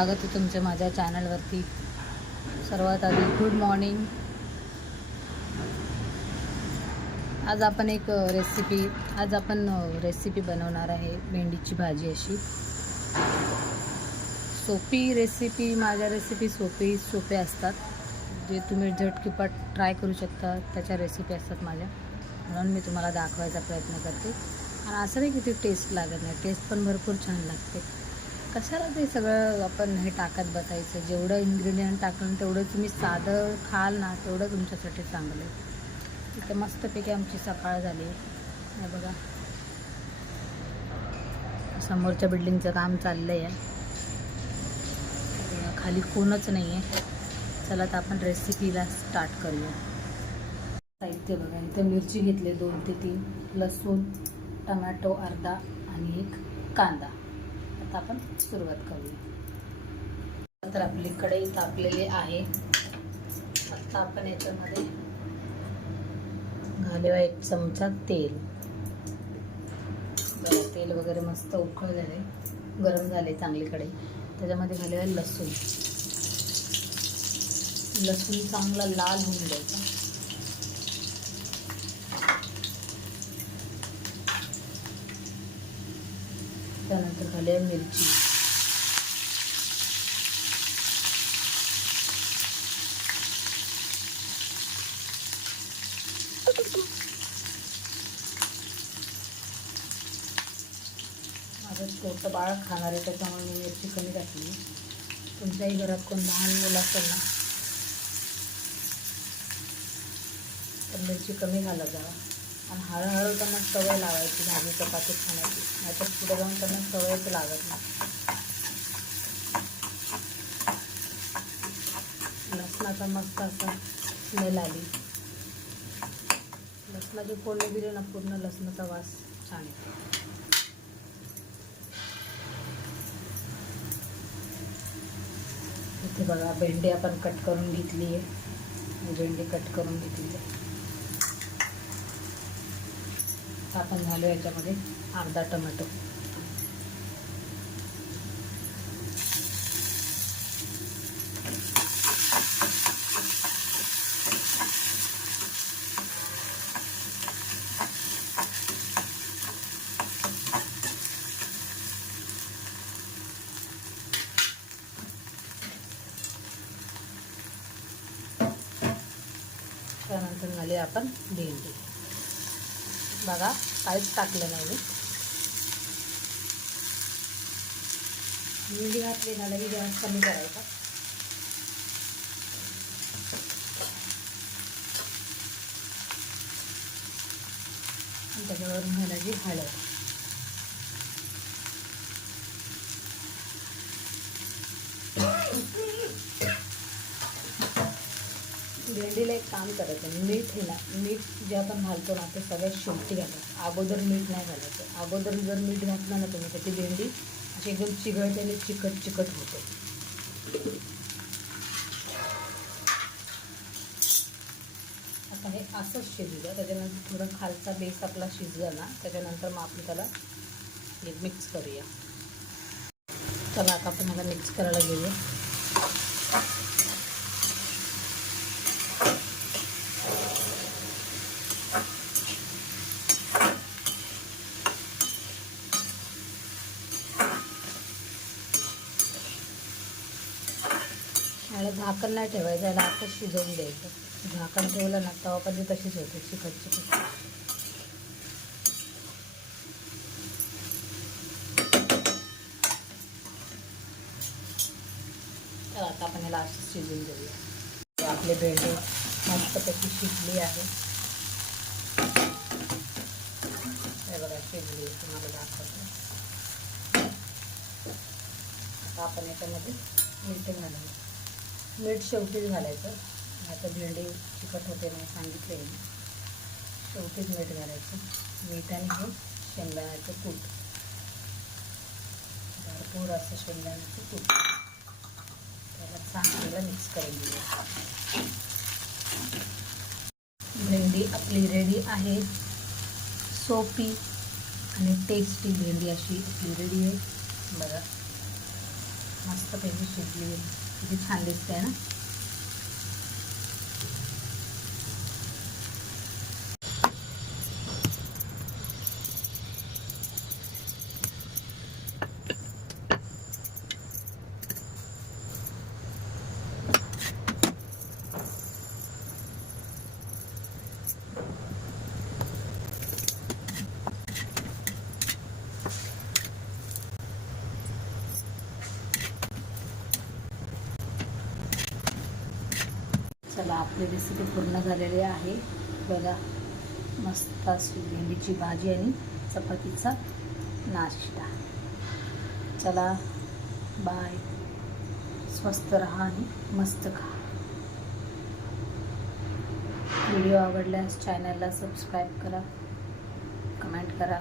स्वागत आहे तुमचं माझ्या चॅनलवरती. सर्वात आधी गुड मॉर्निंग आज आपण एक रेसिपी आज आपण रेसिपी बनवणार आहे भेंडीची भाजी अशी. सोपी रेसिपी माझ्या रेसिपी सोपी सोपे असतात. जे तुम्ही झटकीपट ट्राय करू शकता त्याच्या रेसिपी असतात माझ्या. म्हणून मी तुम्हाला दाखवायचा प्रयत्न करते. आणि असं नाही की ती टेस्ट लागत नाही टेस्ट पण भरपूर छान लागते. कशाला ते सगळं आपण हे टाकत बसायचं? जेवढं इन्ग्रेडियंट टाकलं तेवढं तुम्ही साधं खाल ना तेवढं तुमच्यासाठी चांगलं आहे. इथं मस्तपैकी आमची सकाळ झाली. हे बघा. समोरच्या बिल्डिंगचं काम चाललं आहे खाली कोणच नाही आहे चला तर आपण रेसिपीला स्टार्ट करूया. साहित्य बघा इथं मिरची घेतली दोन ते तीन लसूण टमॅटो अर्धा आणि एक कांदा. आता आपण सुरुवात करूया. तर आपली कढई तापलेली आहे. आता आपण याच्यामध्ये घालूया एक चमचा तेल. बघा तेल वगैरे मस्त उकळ झाले. गरम झाले चांगली कढई. त्याच्यामध्ये घालूया लसूण. लसूण चांगला लाल होऊन द्यायचा त्यानंतर घालूया मिरची. माझं छोटं बाळ खाणार आहे त्याच्यामुळे मी मिरची कमी टाकली. तुमच्याही घरात कोण लहान मुलं असेल ना तर मिरची कमी घालत जावा आणि हळूहळू त्यांना सवय लावायची भाजी चपाती खाण्याची. नाहीतर पुढे जाऊन त्यांना सवयच लागत नाही. लसणाचा मस्त असा स्मेल आली. लसणाची फोडणी दिली ना पूर्ण लसणाचा वास छान येतो. इथे बघा भेंडी आपण कट करून घेतली आहे भेंडी कट करून घेतली आहे आपण घालू याच्यामध्ये अर्धा टोमॅटो. त्यानंतर झाली आपण भेंडी. बघा काहीच टाकलं नाही मी. भेंडी घातली ना लगेच गॅस कमी करायचा. त्याच्यावर त्याच्यावरून घालायची हळद. भेंडीला एक काम करायचं. मीठ हे ना मीठ जे आपण घालतो ना ते सगळ्यात शेवटी घालायचं. अगोदर मीठ नाही घालायचं. अगोदर जर मीठ घातलं ना तुम्ही तर ती भेंडी अशी एकदम चिघळते आणि चिकट चिकट होते. आता हे असंच शिजलं. त्याच्यानंतर थोडं खालचा बेस आपला शिजला ना त्याच्यानंतर मग आपण त्याला मिक्स करूया. चला आता आपण मला मिक्स करायला घेऊया. याला झाकण नाही ठेवायचं याला आताच शिजवून द्यायचं. झाकण ठेवलं ना तेव्हा पण तशीच होते चिकट चिकट. तर आता आपण याला असंच शिजवून देऊया. आपले भेंडी मस्तपैकी शिजली आहे. बघा शिजली तुम्हाला दाखवतो. आता आपण याच्यामध्ये मिरची घालूया. मीठ शेवटीच घालायचं. आता भेंडी चिकट होते नाही सांगितले मी. शेवटीच मीठ घालायचं. मीठ आणि हे शेंगदाण्याचं कूट. भरपूर असं शेंगदाण्याचं कूट. त्याला चांगलं मिक्स करून घेऊया. भेंडी आपली रेडी आहे. सोपी आणि टेस्टी भेंडी अशी आपली रेडी आहे. बघा. मस्तपैकी शिजली किती छान दिसते ना चला आपली रेसिपी पूर्ण झालेली आहे. बघा मस्त अशी भेंडीची भाजी आणि चपातीचा नाश्ता. चला बाय स्वस्त राहा आणि मस्त खा. व्हिडिओ आवडल्यास चॅनलला सबस्क्राईब करा कमेंट करा.